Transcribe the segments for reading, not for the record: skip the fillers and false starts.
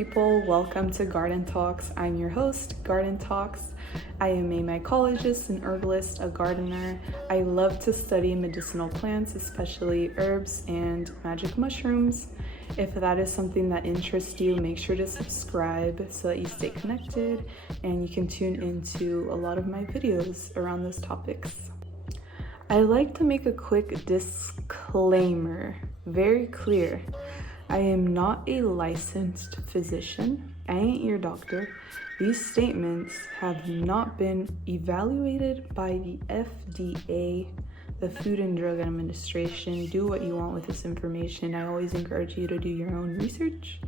people, welcome to Garden Talks. I'm your host, Garden Talks. I am a mycologist, an herbalist, a gardener. I love to study medicinal plants, especially herbs and magic mushrooms. If that is something that interests you, make sure to subscribe so that you stay connected and you can tune into a lot of my videos around those topics. I like to make a quick disclaimer, very clear. I am not a licensed physician. I ain't your doctor. These statements have not been evaluated by the FDA, the Food and Drug Administration. Do what you want with this information. I always encourage you to do your own research.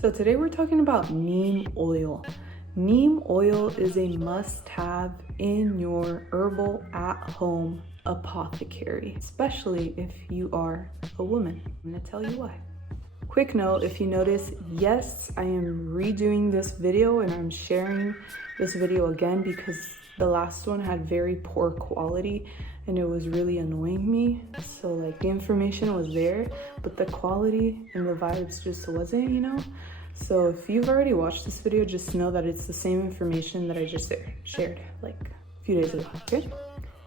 So today we're talking about neem oil. Neem oil is a must-have in your herbal at-home apothecary, especially if you are a woman. I'm gonna tell you why. Quick note, if you notice, yes, I am redoing this video and I'm sharing this video again because the last one had very poor quality and it was really annoying me. So like the information was there, but the quality and the vibes just wasn't, So if you've already watched this video, just know that it's the same information that I just shared like a few days ago, okay?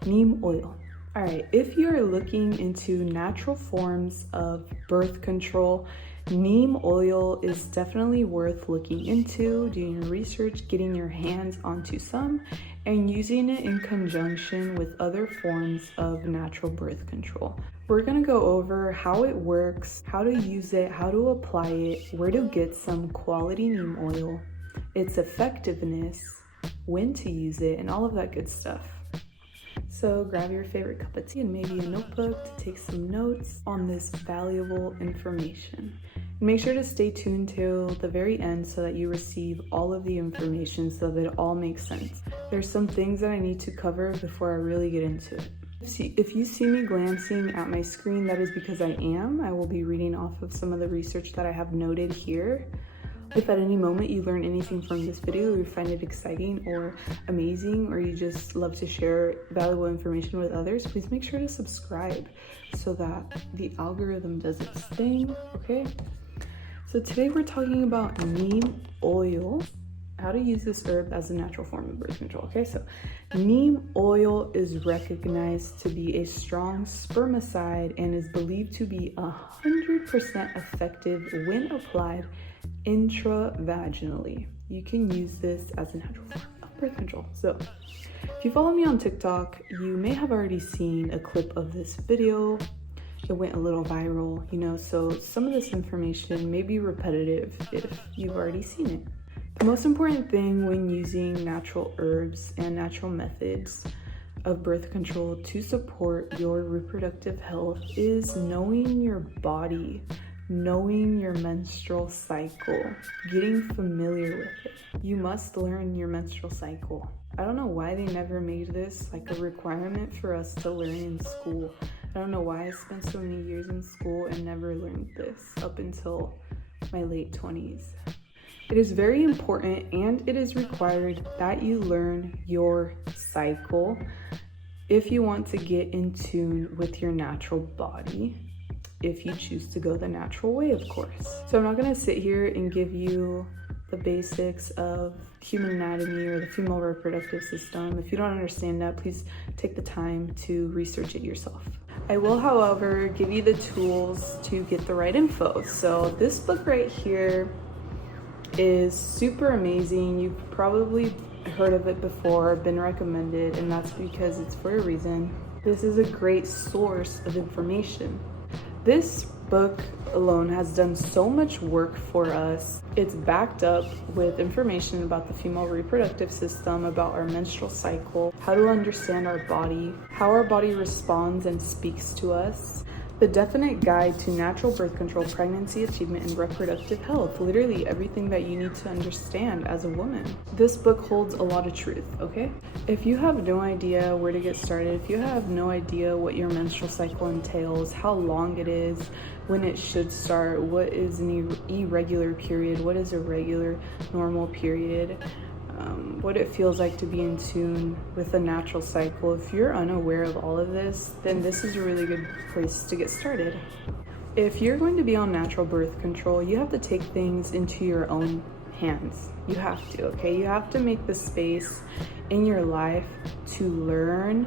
Neem oil. All right, if you're looking into natural forms of birth control, neem oil is definitely worth looking into, doing your research, getting your hands onto some, and using it in conjunction with other forms of natural birth control. We're gonna go over how it works, how to use it, how to apply it, where to get some quality neem oil, its effectiveness, when to use it, and all of that good stuff. So grab your favorite cup of tea and maybe a notebook to take some notes on this valuable information. Make sure to stay tuned till the very end so that you receive all of the information so that it all makes sense. There's some things that I need to cover before I really get into it. If you see me glancing at my screen, that is because I am. I will be reading off of some of the research that I have noted here. If at any moment you learn anything from this video, or you find it exciting or amazing, or you just love to share valuable information with others, please make sure to subscribe so that the algorithm does its thing, okay? So today we're talking about neem oil, how to use this herb as a natural form of birth control, okay? So neem oil is recognized to be a strong spermicide and is believed to be 100% effective when applied intravaginally. You can use this as a natural form of birth control. So if you follow me on TikTok, you may have already seen a clip of this video. It went a little viral, so some of this information may be repetitive if you've already seen it. The most important thing when using natural herbs and natural methods of birth control to support your reproductive health is knowing your body, knowing your menstrual cycle, getting familiar with it. You must learn your menstrual cycle. I don't know why they never made this like a requirement for us to learn in school. I don't know why I spent so many years in school and never learned this up until my late 20s. It is very important and it is required that you learn your cycle if you want to get in tune with your natural body, if you choose to go the natural way, of course. So I'm not gonna sit here and give you the basics of human anatomy or the female reproductive system. If you don't understand that, please take the time to research it yourself. I will, however, give you the tools to get the right info. So this book right here is super amazing. You've probably heard of it before, been recommended, and that's because it's for a reason. This is a great source of information. This book alone has done so much work for us. It's backed up with information about the female reproductive system, about our menstrual cycle, how to understand our body, how our body responds and speaks to us, the definite guide to natural birth control, pregnancy achievement, and reproductive health. Literally everything that you need to understand as a woman. This book holds a lot of truth, okay? If you have no idea where to get started, if you have no idea what your menstrual cycle entails, how long it is, when it should start, what is an irregular period, what is a regular normal period, what it feels like to be in tune with a natural cycle. If you're unaware of all of this, then this is a really good place to get started. If you're going to be on natural birth control, you have to take things into your own hands. You have to, okay? You have to make the space in your life to learn,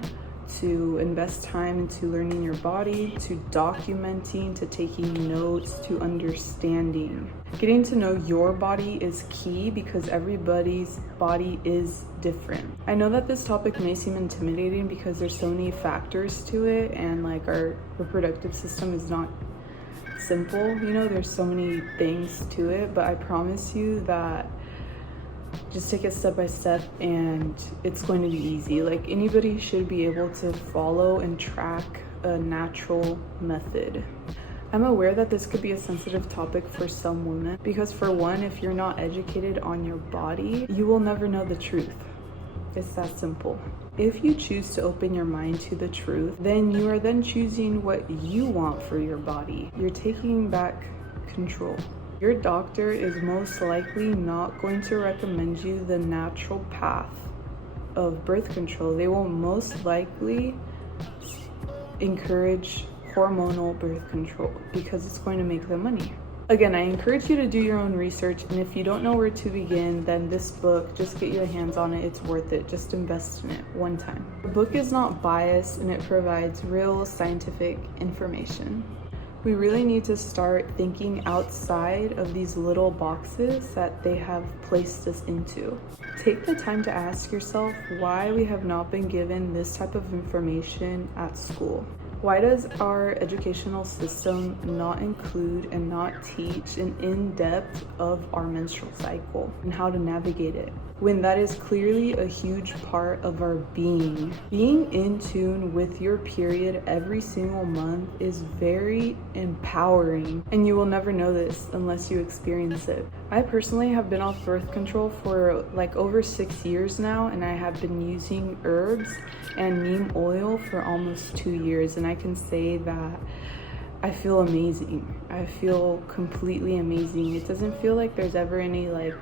to invest time into learning your body, to documenting, to taking notes, to understanding. Getting to know your body is key because everybody's body is different. I know that this topic may seem intimidating because there's so many factors to it, and like our reproductive system is not simple, you know, there's so many things to it, but I promise you that just take it step by step and it's going to be easy. Like, anybody should be able to follow and track a natural method. I'm aware that this could be a sensitive topic for some women because, for one, if you're not educated on your body, you will never know the truth. It's that simple. If you choose to open your mind to the truth, then you are then choosing what you want for your body. You're taking back control. Your doctor is most likely not going to recommend you the natural path of birth control. They will most likely encourage hormonal birth control because it's going to make them money. Again, I encourage you to do your own research, and if you don't know where to begin, then this book, just get your hands on it. It's worth it. Just invest in it one time. The book is not biased and it provides real scientific information. We really need to start thinking outside of these little boxes that they have placed us into. Take the time to ask yourself why we have not been given this type of information at school. Why does our educational system not include and not teach an in-depth of our menstrual cycle and how to navigate it, when that is clearly a huge part of our being? Being in tune with your period every single month is very empowering, and you will never know this unless you experience it. I personally have been off birth control for like over 6 years now, and I have been using herbs and neem oil for almost 2 years, and I can say that I feel amazing. I feel completely amazing. It doesn't feel like there's ever any like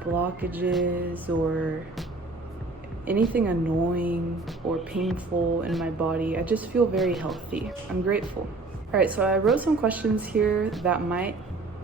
blockages or anything annoying or painful in my body. I just feel very healthy. I'm grateful. All right, so I wrote some questions here that might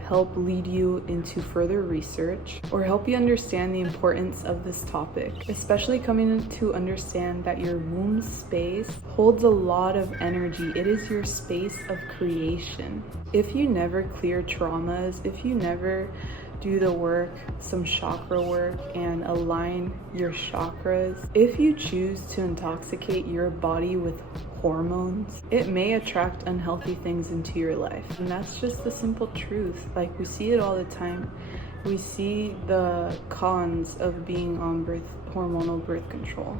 help lead you into further research or help you understand the importance of this topic, especially coming to understand that your womb space holds a lot of energy. It is your space of creation. If you never clear traumas, if you never do the work, some chakra work, and align your chakras, if you choose to intoxicate your body with hormones, it may attract unhealthy things into your life. And that's just the simple truth. Like, we see it all the time. We see the cons of being on hormonal birth control.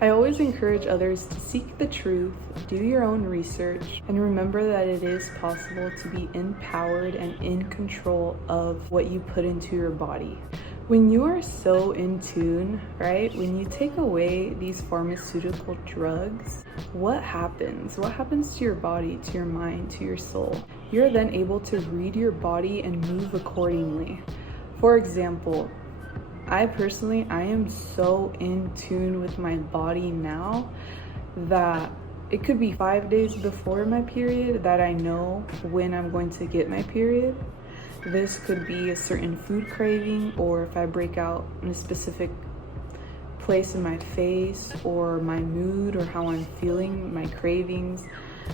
I always encourage others to seek the truth, do your own research, and remember that it is possible to be empowered and in control of what you put into your body. When you are so in tune, right? When you take away these pharmaceutical drugs, what happens? What happens to your body, to your mind, to your soul? You're then able to read your body and move accordingly. For example, I am so in tune with my body now that it could be 5 days before my period that I know when I'm going to get my period. This could be a certain food craving, or if I break out in a specific place in my face, or my mood, or how I'm feeling, my cravings.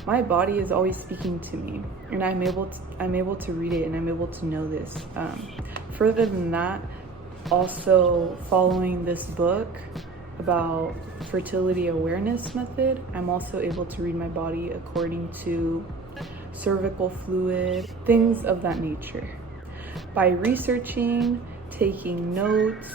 My body is always speaking to me, and I'm able to read it, and I'm able to know this. Further than that, also following this book about fertility awareness method, I'm also able to read my body according to cervical fluid, things of that nature. By researching, taking notes,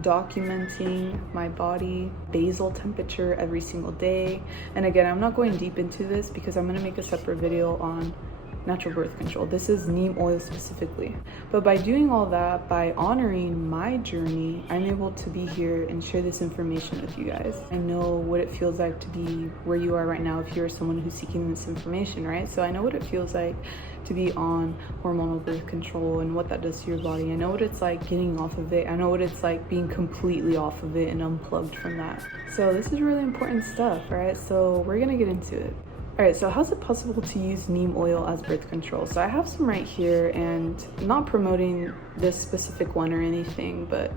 documenting my body, basal temperature every single day. And again, I'm not going deep into this because I'm going to make a separate video on natural birth control. This is neem oil specifically. But by doing all that, by honoring my journey, I'm able to be here and share this information with you guys. I know what it feels like to be where you are right now if you're someone who's seeking this information, right? So I know what it feels like to be on hormonal birth control and what that does to your body. I know what it's like getting off of it. I know what it's like being completely off of it and unplugged from that. So this is really important stuff, right? So we're gonna get into it. All right, so how's it possible to use neem oil as birth control? So I have some right here, and not promoting this specific one or anything, but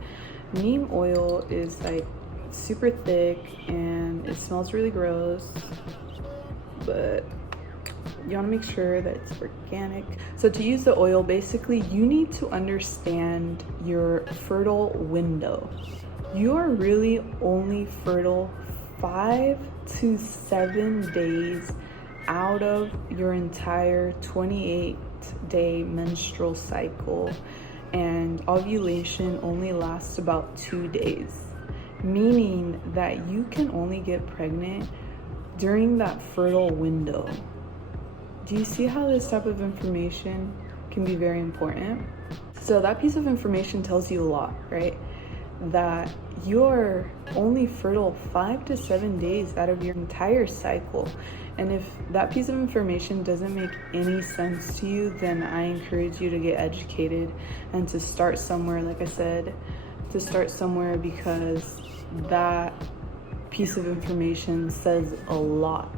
neem oil is like super thick and it smells really gross, but you want to make sure that it's organic. So to use the oil, basically you need to understand your fertile window. You are really only fertile 5 to 7 days out of your entire 28-day menstrual cycle, and ovulation only lasts about 2 days, meaning that you can only get pregnant during that fertile window. Do you see how this type of information can be very important? So that piece of information tells you a lot, right? That you're only fertile 5 to 7 days out of your entire cycle. And if that piece of information doesn't make any sense to you, then I encourage you to get educated and to start somewhere. Like I said, to start somewhere, because that piece of information says a lot.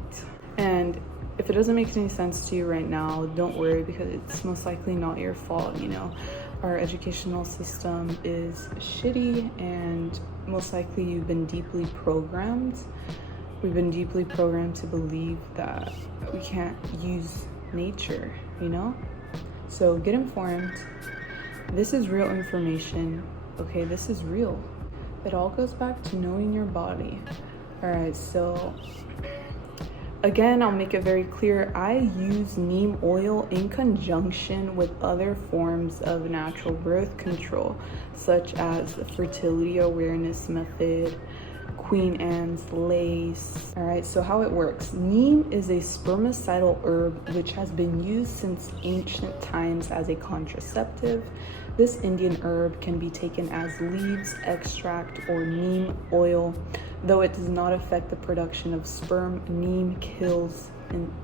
And if it doesn't make any sense to you right now, don't worry, because it's most likely not your fault. You know, our educational system is shitty, and most likely you've been deeply programmed. We've been deeply programmed to believe that we can't use nature, you know? So get informed. This is real information, okay? This is real. It all goes back to knowing your body. All right, so again, I'll make it very clear. I use neem oil in conjunction with other forms of natural birth control, such as the fertility awareness method, Queen Anne's lace. All right, so how it works. Neem is a spermicidal herb which has been used since ancient times as a contraceptive. This Indian herb can be taken as leaves, extract, or neem oil. Though it does not affect the production of sperm, neem kills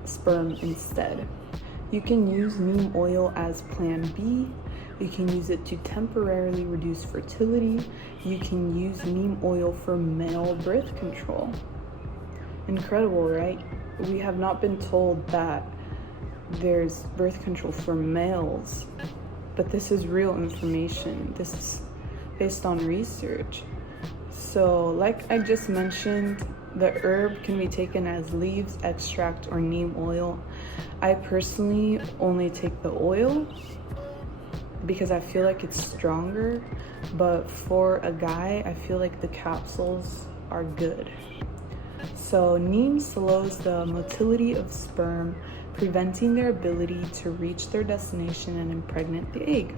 sperm instead. You can use neem oil as Plan B. You can use it to temporarily reduce fertility. You can use neem oil for male birth control. Incredible, right? We have not been told that there's birth control for males, but this is real information. This is based on research. So like I just mentioned, the herb can be taken as leaves, extract, or neem oil. I personally only take the oil because I feel like it's stronger, but for a guy, I feel like the capsules are good. So neem slows the motility of sperm, preventing their ability to reach their destination and impregnate the egg.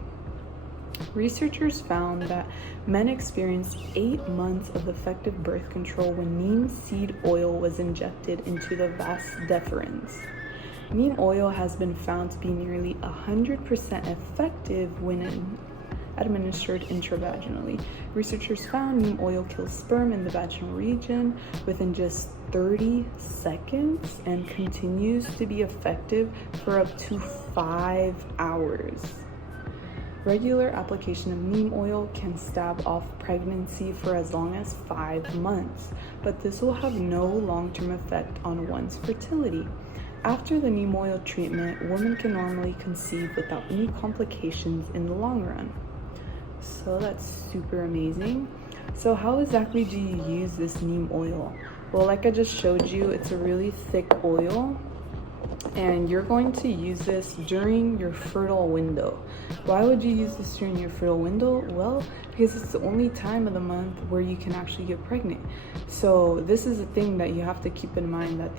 Researchers found that men experienced 8 months of effective birth control when neem seed oil was injected into the vas deferens. Neem oil has been found to be nearly 100% effective when administered intravaginally. Researchers found neem oil kills sperm in the vaginal region within just 30 seconds and continues to be effective for up to 5 hours. Regular application of neem oil can stave off pregnancy for as long as 5 months, but this will have no long-term effect on one's fertility. After the neem oil treatment, women can normally conceive without any complications in the long run. So that's super amazing. So how exactly do you use this neem oil? Well, like I just showed you, it's a really thick oil, and you're going to use this during your fertile window. Why would you use this during your fertile window? Well, because it's the only time of the month where you can actually get pregnant. So this is a thing that you have to keep in mind, that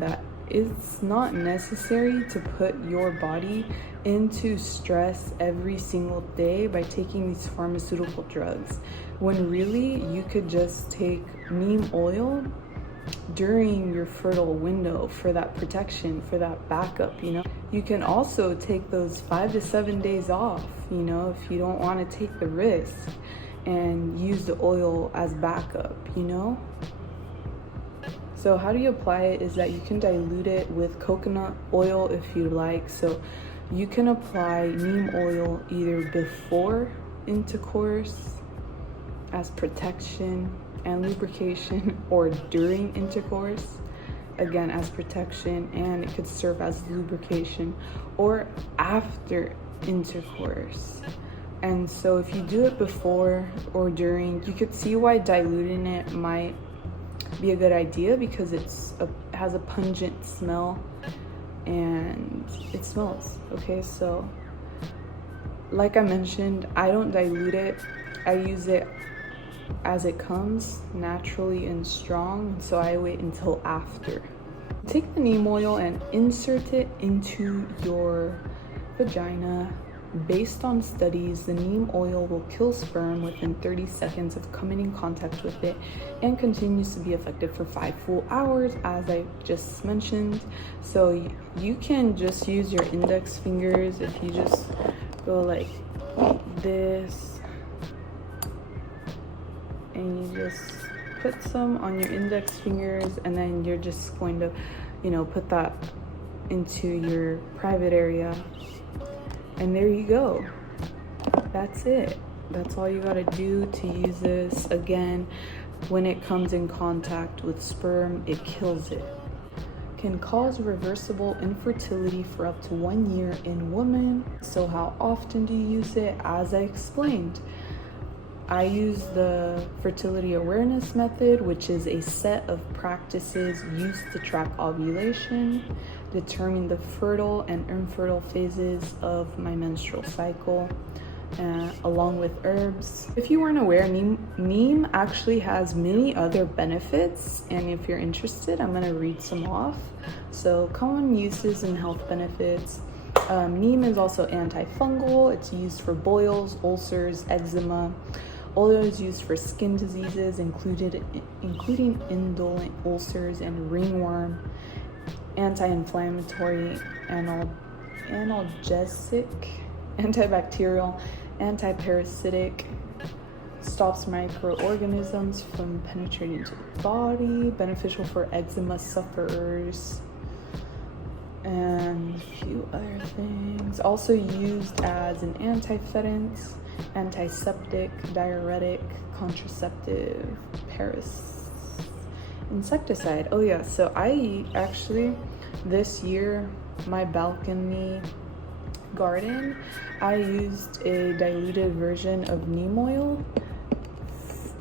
that it's not necessary to put your body into stress every single day by taking these pharmaceutical drugs, when really you could just take neem oil during your fertile window for that protection, for that backup, you know. You can also take those 5 to 7 days off, you know, if you don't want to take the risk, and use the oil as backup, you know. So how do you apply it is that you can dilute it with coconut oil if you like. So you can apply neem oil either before intercourse as protection, and lubrication, or during intercourse, again as protection, and it could serve as lubrication, or after intercourse. And so if you do it before or during, you could see why diluting it might be a good idea, because it has a pungent smell and it smells. Okay, so like I mentioned, I don't dilute it. I use it as it comes, naturally and strong, so I wait until after. Take the neem oil and insert it into your vagina. Based on studies, the neem oil will kill sperm within 30 seconds of coming in contact with it, and continues to be effective for 5 full hours, as I just mentioned. So you can just use your index fingers. If you just go like this and you just put some on your index fingers, and then you're just going to, put that into your private area. And there you go. That's it. That's all you gotta do to use this. Again, when it comes in contact with sperm, it kills it. Can cause reversible infertility for up to 1 year in women. So how often do you use it? As I explained, I use the fertility awareness method, which is a set of practices used to track ovulation, determine the fertile and infertile phases of my menstrual cycle, along with herbs. If you weren't aware, neem actually has many other benefits, and if you're interested, I'm going to read some off. So common uses and health benefits. Neem is also antifungal. It's used for boils, ulcers, eczema. Oil is used for skin diseases, including indolent ulcers and ringworm. Anti-inflammatory, analgesic, antibacterial, antiparasitic, stops microorganisms from penetrating into the body, beneficial for eczema sufferers, and a few other things. Also used as an antifetant, antiseptic, diuretic, contraceptive, insecticide. Oh yeah, so I actually, this year, my balcony garden, I used a diluted version of neem oil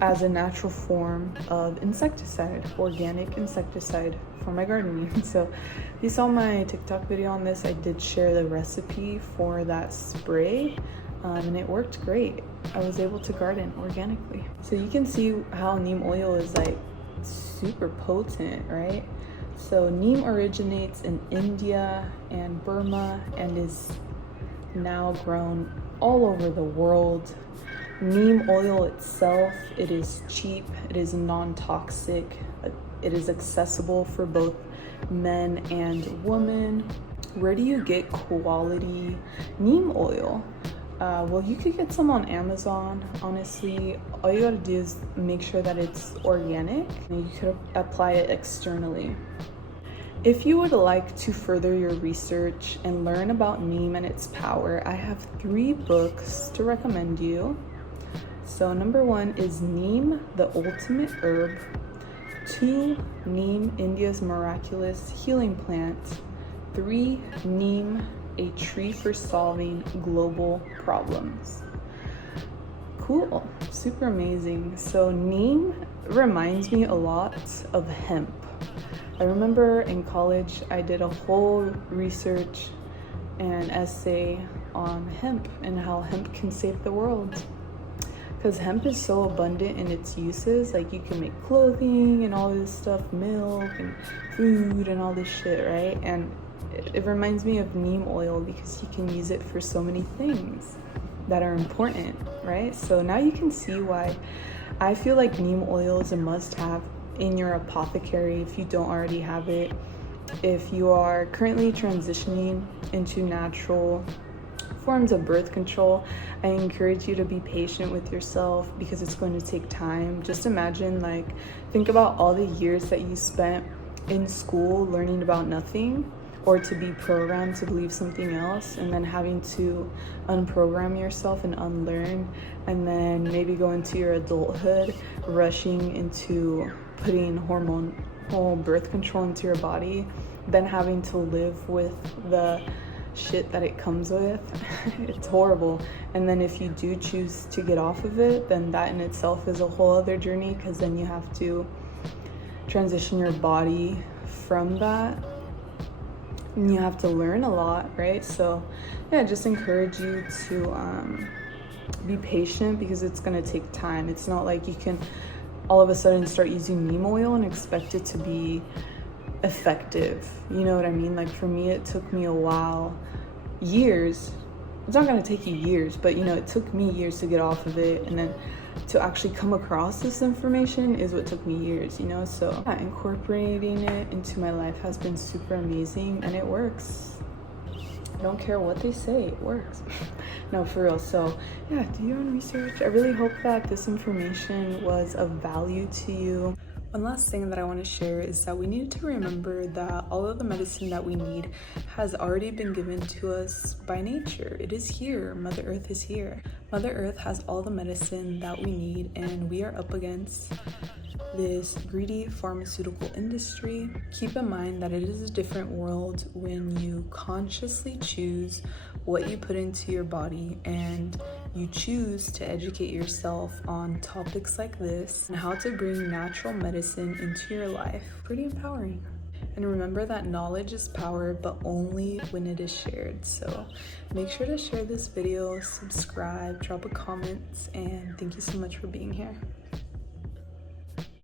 as a natural form of insecticide, organic insecticide for my gardening. So if you saw my TikTok video on this, I did share the recipe for that spray, and it worked great. I was able to garden organically. So you can see how neem oil is like super potent, right? So neem originates in India and Burma and is now grown all over the world. Neem oil itself, it is cheap, it is non-toxic, it is accessible for both men and women. Where do you get quality neem oil? Well, you could get some on Amazon. Honestly, all you gotta do is make sure that it's organic, and you could apply it externally. If you would like to further your research and learn about neem and its power, I have 3 books to recommend you. So number 1 is Neem, the Ultimate Herb. 2, Neem, India's Miraculous Healing Plant. 3, Neem, a tree for solving global problems. Cool, super amazing. So neem reminds me a lot of hemp. I remember in college I did a whole research and essay on hemp and how hemp can save the world, because hemp is so abundant in its uses. Like, you can make clothing and all this stuff, milk and food and all this shit, right? And it reminds me of neem oil because you can use it for so many things that are important, right? So now you can see why I feel like neem oil is a must-have in your apothecary if you don't already have it. If you are currently transitioning into natural forms of birth control, I encourage you to be patient with yourself because it's going to take time. Just imagine, think about all the years that you spent in school learning about nothing, or to be programmed to believe something else, and then having to unprogram yourself and unlearn, and then maybe go into your adulthood rushing into putting hormonal birth control into your body, then having to live with the shit that it comes with. It's horrible. And then if you do choose to get off of it, then that in itself is a whole other journey, because then you have to transition your body from that, and you have to learn a lot, right? So yeah, I just encourage you to be patient, because it's going to take time. It's not like you can all of a sudden start using neem oil and expect it to be effective. You know what I mean? Like for me, it took me a while, years. It's not going to take you years, but you know, it took me years to get off of it, and then to actually come across this information is what took me years, you know? So yeah, incorporating it into my life has been super amazing, and it works. I don't care what they say, it works. No, for real. So yeah, do your own research. I really hope that this information was of value to you. One last thing that I want to share is that we need to remember that all of the medicine that we need has already been given to us by nature. It is here. Mother Earth is here. Mother Earth has all the medicine that we need, and we are up against this greedy pharmaceutical industry. Keep in mind that it is a different world when you consciously choose what you put into your body, and you choose to educate yourself on topics like this and how to bring natural medicine into your life. Pretty empowering. And remember that knowledge is power, but only when it is shared. So make sure to share this video, subscribe, drop a comment, and thank you so much for being here.